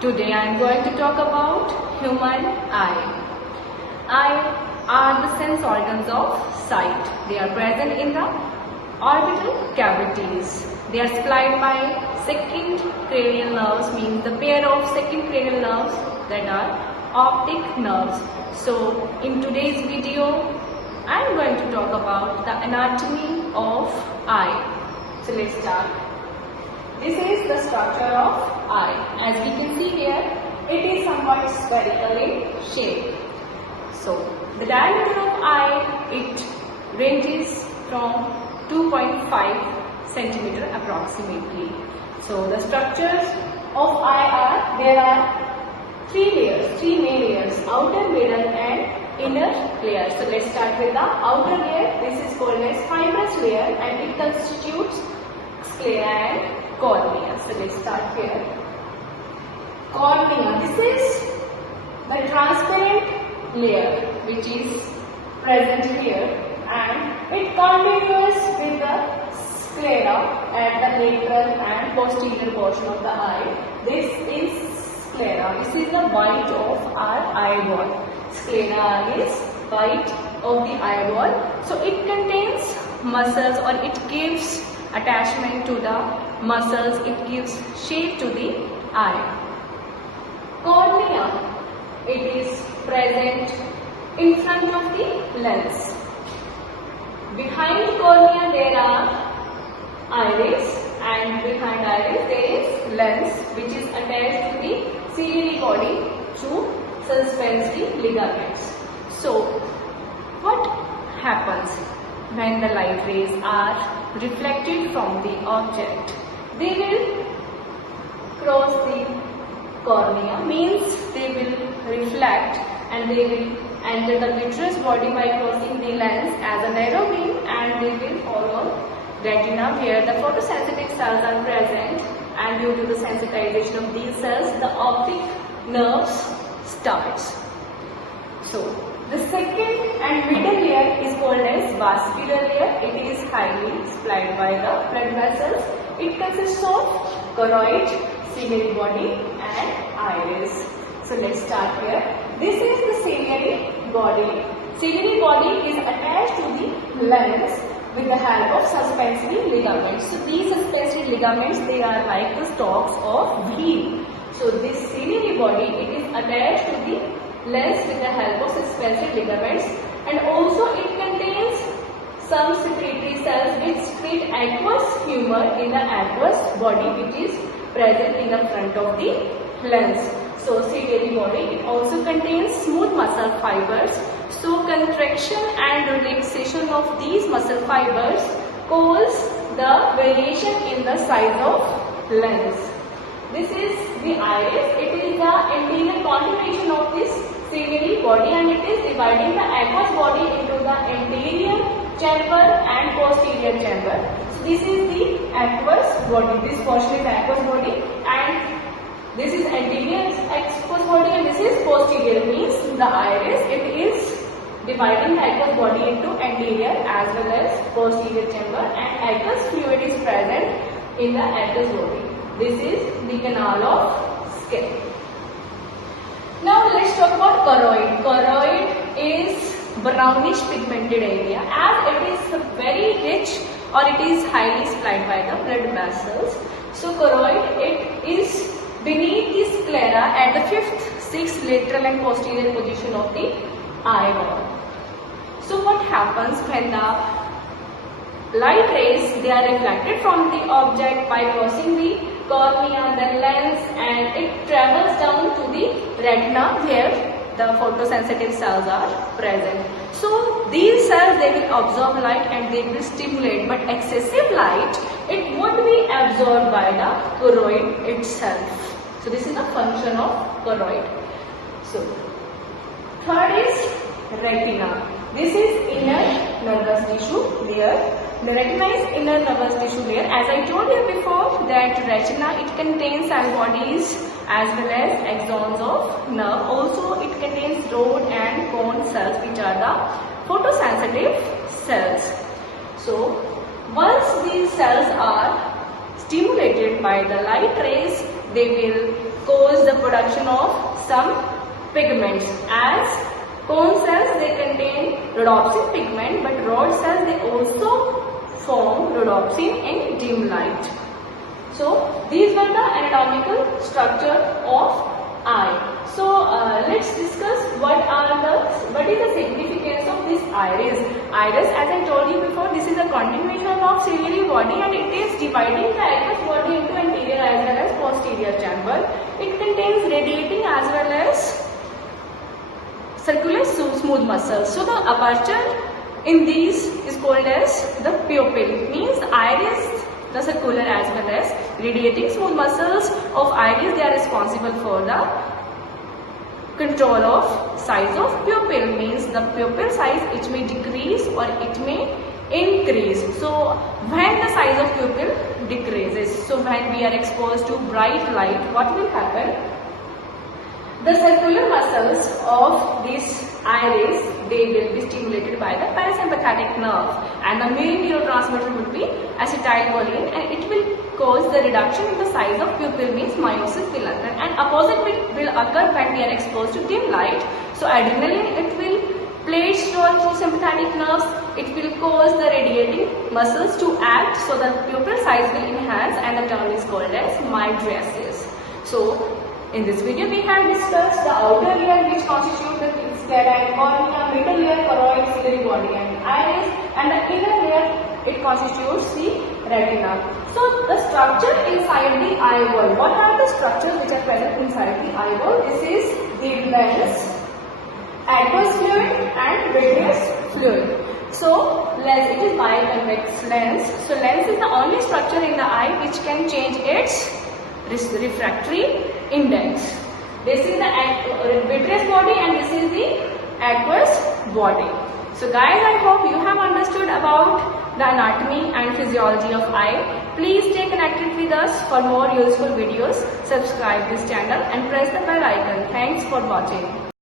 Today I am going to talk about human eye. Eye are the sense organs of sight. They are present in the orbital cavities. They are supplied by second cranial nerves, means the pair of second cranial nerves that are optic nerves. So in today's video I am going to talk about the anatomy of eye. So let's start. This is the structure of eye. As we can see here, it is somewhat spherical in shape. So the diameter of eye, it ranges from 2.5 centimeter approximately. So the structures of eye are, there are three main layers, outer, middle and inner layer. So let's start with the outer layer. This is called as fibrous layer and it constitutes sclera and cornea. So let's start here. Cornea. This is the transparent layer which is present here and it continues with the sclera at the lateral and posterior portion of the eye. This is sclera. This is the white of our eyeball. Sclera is white of the eyeball. So it contains muscles, or it gives attachment to the muscles, it gives shape to the eye. Cornea, it is present in front of the lens. Behind cornea there are iris, and behind iris there is lens which is attached to the ciliary body through suspensory ligaments. So what happens when the light rays are reflected from the object? They will cross the cornea, means they will reflect and they will enter the vitreous body by crossing the lens as a narrow beam, and they will follow retina where the photosensitive cells are present, and due to the sensitization of these cells the optic nerves starts. So the second and middle layer is called as vascular layer. It is highly supplied by the blood vessels. It consists of choroid, ciliary body and iris. So let's start here. This is the ciliary body. Ciliary body is attached to the lens with the help of suspensory ligaments. So these suspensory ligaments, they are like the stalks of wheel. So this ciliary body, it is attached to the lens with the help of suspensory ligaments, and also it contains some secretory cells which secrete aqueous humor in the aqueous body which is present in the front of the lens. So ciliary body, it also contains smooth muscle fibers. So contraction and relaxation of these muscle fibers cause the variation in the size of lens. This is the iris. It is the anterior continuation of this ciliary body and it is dividing the aqueous body into the anterior chamber and posterior chamber. So this is the aqueous body. This portion is aqueous body and this is anterior aqueous body and this is posterior, means the iris, it is dividing the aqueous body into anterior as well as posterior chamber, and aqueous fluid is present in the aqueous body. This is the canal of skin. Now let's talk about choroid. Choroid is brownish pigmented area as it is very rich, or it is highly supplied by the blood vessels. So choroid, it is beneath the sclera at the 5th, 6th lateral and posterior position of the eyeball. So what happens when the light rays, they are reflected from the object by crossing the cornea, the lens, and it travels down to the retina where the photosensitive cells are present. So these cells, they will absorb light and they will stimulate, but excessive light, it would be absorbed by the choroid itself. So this is the function of choroid. So third is retina. This is inner nervous tissue layer. The retina is inner nervous tissue layer. As I told you before that retina, it contains cell bodies as well as axons of nerve. Also it contains rod and cone cells which are the photosensitive cells. So once these cells are stimulated by the light rays, they will cause the production of some pigments. As cone cells, they contain rhodopsin pigment, but rod cells, they also form rhodopsin in dim light. So these were the anatomical structure of eye. So let's discuss what is the significance of this iris. Iris, as I told you before, this is a continuation of ciliary body, and it is dividing the aqueous body into anterior as well as posterior chamber. It contains radiating as well as circular smooth muscles. So the aperture in these is called as the pupil. It means iris, the circular as well as radiating smooth muscles of iris, they are responsible for the control of size of pupil. Means the pupil size, it may decrease or it may increase. So when the size of pupil decreases, so when we are exposed to bright light, what will happen? The circular muscles of this iris, they will be stimulated by the parasympathetic nerve, and the main neurotransmitter would be acetylcholine, and it will cause the reduction in the size of pupil, means miosis will occur, and opposite will occur when we are exposed to dim light. So adrenaline, it will play its role through sympathetic nerves. It will cause the radiating muscles to act, so the pupil size will enhance, and the term is called as mydriasis. So in this video, we have discussed the outer layer, which constitutes the sclera and cornea, middle layer, choroid, ciliary body and iris, and the inner layer, it constitutes the retina. So the structure inside the eyeball. What are the structures which are present inside the eyeball? This is the lens, aqueous fluid and vitreous fluid. So lens, it is biconvex lens. So lens is the only structure in the eye which can change its refractory index. This is the vitreous body and this is the aqueous body. So guys, I hope you have understood about the anatomy and physiology of eye. Please stay connected with us for more useful videos. Subscribe this channel and press the bell icon. Thanks for watching.